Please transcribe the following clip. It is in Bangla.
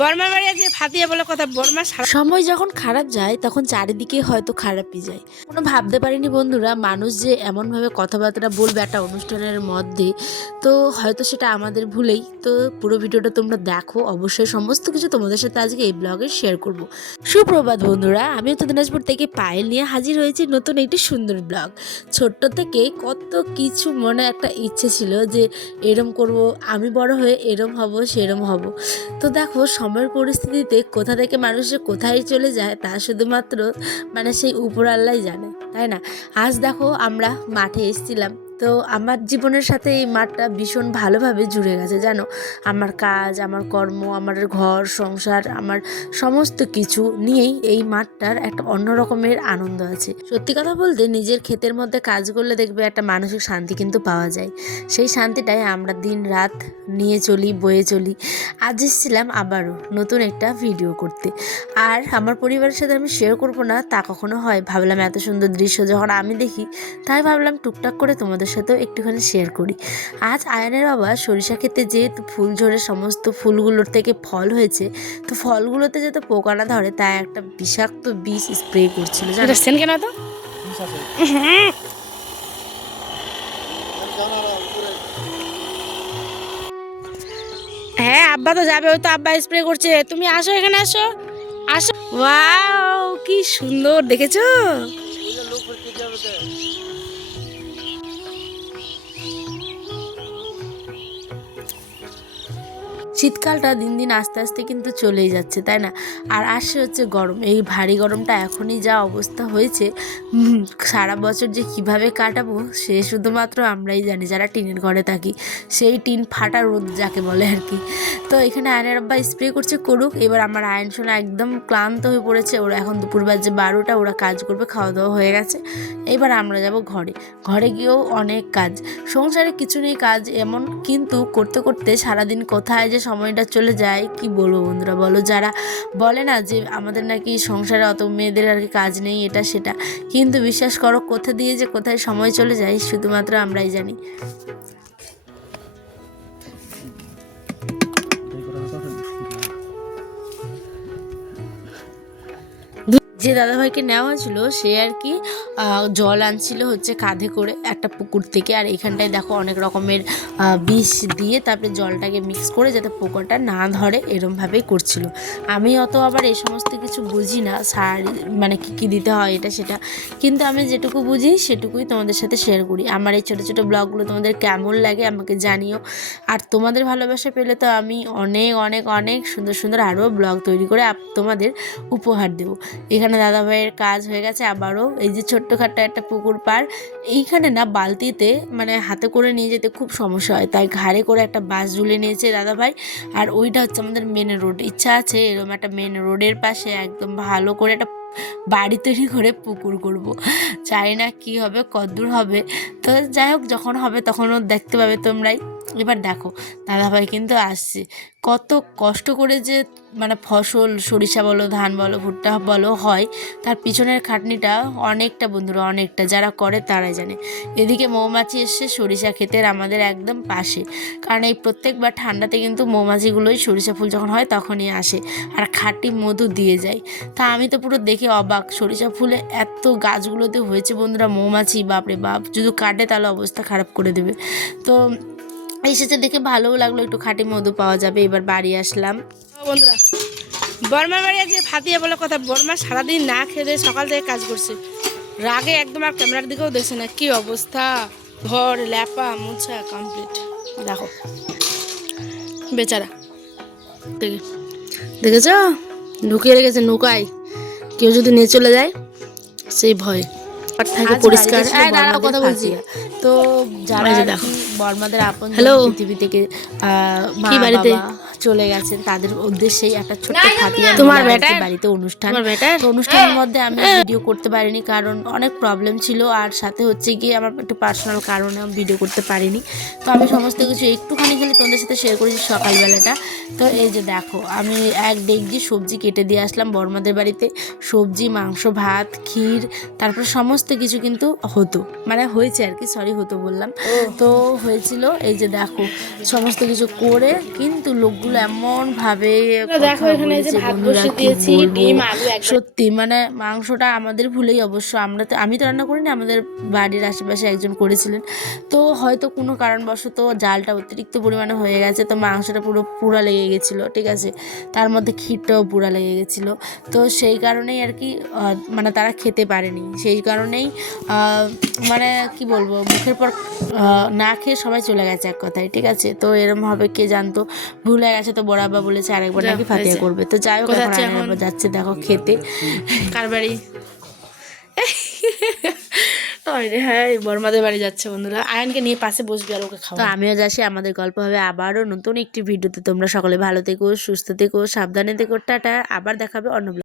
বর্মার বাড়ি আছে ফাতিয়া বলে কথা। বর্মা সময় যখন খারাপ যায় তখন চারিদিকে হয়তো খারাপই যায়। কোনো ভাবতে পারিনি বন্ধুরা, মানুষ যে এমনভাবে কথাবার্তা বলবে একটা অনুষ্ঠানের মধ্যে, তো হয়তো সেটা আমাদের ভুলেই। তো পুরো ভিডিওটা তোমরা দেখো, অবশ্যই সমস্ত কিছু তোমাদের সাথে আজকে এই ব্লগে শেয়ার করব। সুপ্রভাত বন্ধুরা, আমি উত্তর দিনাজপুর থেকে পায়েল নিয়ে হাজির হয়েছি নতুন একটি সুন্দর ব্লগ। ছোট্ট থেকে কত কিছু মনে একটা ইচ্ছে ছিল যে এরম করব, আমি বড় হয়ে এরম হব সেরম হব। তো দেখো সময়ের পরিস্থিতিতে কোথা থেকে মানুষের কোথায় চলে যায় তা শুধুমাত্র সেই উপর আল্লাহই জানে, তাই না? আজ দেখো আমরা মাঠে এসেছিলাম, তো আমার জীবনের সাথে এই মাঠটা ভীষণ ভালোভাবে জুড়ে গেছে জানো। আমার কাজ, আমার কর্ম, আমার ঘর সংসার, আমার সমস্ত কিছু নিয়েই এই মাঠটার একটা অন্য রকমের আনন্দ আছে। সত্যি কথা বলতে নিজের ক্ষেতের মধ্যে কাজ করলে দেখবে একটা মানসিক শান্তি কিন্তু পাওয়া যায়। সেই শান্তিটাই আমরা দিন রাত নিয়ে চলি, বয়ে চলি। আজ এসেছিলাম আবারও নতুন একটা ভিডিও করতে, আর আমার পরিবারের সাথে আমি শেয়ার করবো না তা কখনো হয়। ভাবলাম এত সুন্দর দৃশ্য যখন আমি দেখি, তাই ভাবলাম টুকটাক করে তোমাদের সাথেও একটুখানি শেয়ার করি। আজ আয়নের বাবা সরিষা ক্ষেতে যেহেতু ফুল ঝরে সমস্ত ফুলগুলোর থেকে ফল হয়েছে, তো ফলগুলোতে যাতে পোকা না ধরে তাই একটা বিষাক্ত বিষ স্প্রে করছিল। জানেন কেন তো হ্যাঁ, আব্বা তো যাবে, ওই তো আব্বা স্প্রে করছে। তুমি আসো, এখানে আসো, আসো। ওয়াও, কি সুন্দর দেখেছো? শীতকালটা দিন দিন আস্তে আস্তে কিন্তু চলেই যাচ্ছে, তাই না? আর আসছে হচ্ছে গরম। এই ভারী গরমটা এখনই যা অবস্থা হয়েছে, সারা বছর যে কিভাবে কাটাবো সে শুধুমাত্র আমরাই জানি যারা টিনের ঘরে থাকি। সেই টিন ফাটা রোদ যাকে বলে আর কি। তো এখানে আয়নের আব্বা স্প্রে করছে, করুক। এবার আমার আয়ন সোনা একদম ক্লান্ত হয়ে পড়েছে। ওরা এখন দুপুর বাজে 12টা, ওরা কাজ করবে, খাওয়া দাওয়া হয়ে গেছে। এবার আমরা যাব ঘরে। ঘরে গিয়েও অনেক কাজ, সংসারে কিছু নেই কাজ এমন, কিন্তু করতে করতে সারাদিন কোথায় যে সময়টা চলে যায় কি বলবো বন্ধুরা। বলো, যারা বলে না যে আমাদের নাকি সংসারে অত মেয়েদের আর কি কাজ নেই এটা সেটা, কিন্তু বিশ্বাস করো কোথা দিয়ে যে কোথায় সময় চলে যায় শুধুমাত্র আমরাই জানি। যে দাদাভাইকে নেওয়া হয়েছিল সে আর কি জল আনছিল হচ্ছে কাঁধে করে একটা পুকুর থেকে, আর এখানটায় দেখো অনেক রকমের বিষ দিয়ে তারপরে জলটাকে মিক্স করে যাতে পোকাটা না ধরে এরমভাবেই করছিল। আমি অত আবার এই সমস্ত কিছু বুঝি না, সার কী কী দিতে হয় এটা সেটা, কিন্তু আমি যেটুকু বুঝি সেটুকুই তোমাদের সাথে শেয়ার করি। আমার এই ছোটো ছোটো ব্লগগুলো তোমাদের কেমন লাগে আমাকে জানিও, আর তোমাদের ভালোবাসা পেলে তো আমি অনেক অনেক অনেক সুন্দর সুন্দর আরও ব্লগ তৈরি করে তোমাদের উপহার দেবো। এখানে দাদাভাইয়ের কাজ হয়ে গেছে আবারও। এই যে ছোট্টখাট্ট একটা পুকুর পাড়, এইখানে না বালতিতে হাতে করে নিয়ে যেতে খুব সমস্যা হয়, তাই ঘাড়ে করে একটা বাস ঝুলে নিয়েছে দাদাভাই। আর ওইটা হচ্ছে আমাদের মেন রোড। ইচ্ছা আছে এরকম একটা মেন রোডের পাশে একদম ভালো করে একটা বাড়ি তৈরি করে পুকুর করব। জানি না কী হবে, কতদূর হবে, তো যাই হোক যখন হবে তখনও দেখতে পাবে তোমরাই। এবার দেখো দাদাভাই কিন্তু আসছে, কত কষ্ট করে যে ফসল সরিষা বলো, ধান বলো, ভুট্টা বলো হয়, তার পিছনের খাটনিটা অনেকটা বন্ধুরা, অনেকটা। যারা করে তারাই জানে। এদিকে মৌমাছি এসছে সরিষা ক্ষেতের আমাদের একদম পাশে, কারণ এই প্রত্যেকবার ঠান্ডাতে কিন্তু মৌমাছিগুলোই সরিষা ফুল যখন হয় তখনই আসে আর খাঁটি মধু দিয়ে যায়। তা আমি তো পুরো দেখে অবাক, সরিষা ফুলে এত গাছগুলোতে হয়েছে বন্ধুরা মৌমাছি, বাপরে বাপ, যদি কাটে তাহলে অবস্থা খারাপ করে দেবে। তো এসেছে দেখে ভালোও লাগলো, একটু খাঁটি মধু পাওয়া যাবে। এবার বাড়ি আসলাম বন্ধুরা। বর্মার বাড়ি আছে ফাতিয়া বলে কথা। বর্মা সারাদিন না খেয়ে সকাল থেকে কাজ করছে, রাগে একদম আর ক্যামেরার দিকেও দেখছে না। কি অবস্থা, ঘর ল্যাপা মোছা কমপ্লিট। দেখো বেচারা, দেখেছ ঢুকিয়ে রেখেছে নৌকায়, কেউ যদি নিয়ে চলে যায় সেই ভয় থাকে পরিষ্কার। কথা বলছি। তো যারা বর্মাদের আপন পৃথিবী থেকে মা বাবা চলে গেছেন তাদের উদ্দেশ্যেই একটা ছোট্ট ফাতিয়া তোমার বাড়িতে অনুষ্ঠান। তো অনুষ্ঠানের মধ্যে আমি ভিডিও করতে পারিনি কারণ অনেক প্রবলেম ছিল, আর সাথে হচ্ছে গিয়ে আমার একটু পার্সোনাল কারণে আমি ভিডিও করতে পারিনি। তো আমি সমস্ত কিছু একটুখানি খেলে তোমাদের সাথে শেয়ার করেছি সকালবেলাটা। তো এই যে দেখো আমি এক ডেকজি সবজি কেটে দিয়ে আসলাম বর্মাদের বাড়িতে। সবজি, মাংস, ভাত, ক্ষীর, তারপর সমস্ত কিছু কিন্তু হতো, হয়েছে আর কি, হতো বললাম, তো হয়েছিল। এই যে দেখো সমস্ত কিছু করে কিন্তু লোকগুলো মাছগুলো এমন ভাবে দেখো কথা এখানে যে বলেছে ভাত বন্ধুরা, বসিয়ে কি দিয়েছি, বলবো। ডিম আলু একবার সত্যি মানে মাংসটা আমাদের ভুলেই অবশ্য, আমি তো রান্না করিনি, আমাদের বাড়ির আশেপাশে একজন করেছিলেন। তো হয়তো কোনো কারণবশত জালটা অতিরিক্ত পরিমাণে হয়ে গেছে, তো মাংসটা পুরো পুড়া লেগে গেছিলো, ঠিক আছে, তার মধ্যে ক্ষীরটাও পুড়া লেগে গেছিলো। তো সেই কারণেই আর কি মানে তারা খেতে পারেনি, সেই কারণেই মানে কি বলবো, মুখের পর না খেয়ে সবাই চলে গেছে এক কথায়, ঠিক আছে। তো এরম হবে কে জানতো, ভুলে গেছে। তো বড় আব্বা বলেছে আরেকবার যা নাকি ফাতিয়া হয়েছে। করবে। তো যাই হোক, কোথা এখন যাচ্ছে আয়নের এখন? আব্বা যাচ্ছে দেখো খেতে। কার বাড়ি? হ্যাঁ, এই বর্মাদের বাড়ি যাচ্ছে বন্ধুরা। আয়নকে নিয়ে পাশে বসবি আর ওকে তো খাওয়া। আমিও যাচ্ছি, আমাদের গল্প হবে আবারও নতুন একটি ভিডিওতে। তোমরা সকলে ভালো থেকো, সুস্থ থেকো, সাবধানে থেকো, টাটা। আবার দেখাবে অন্য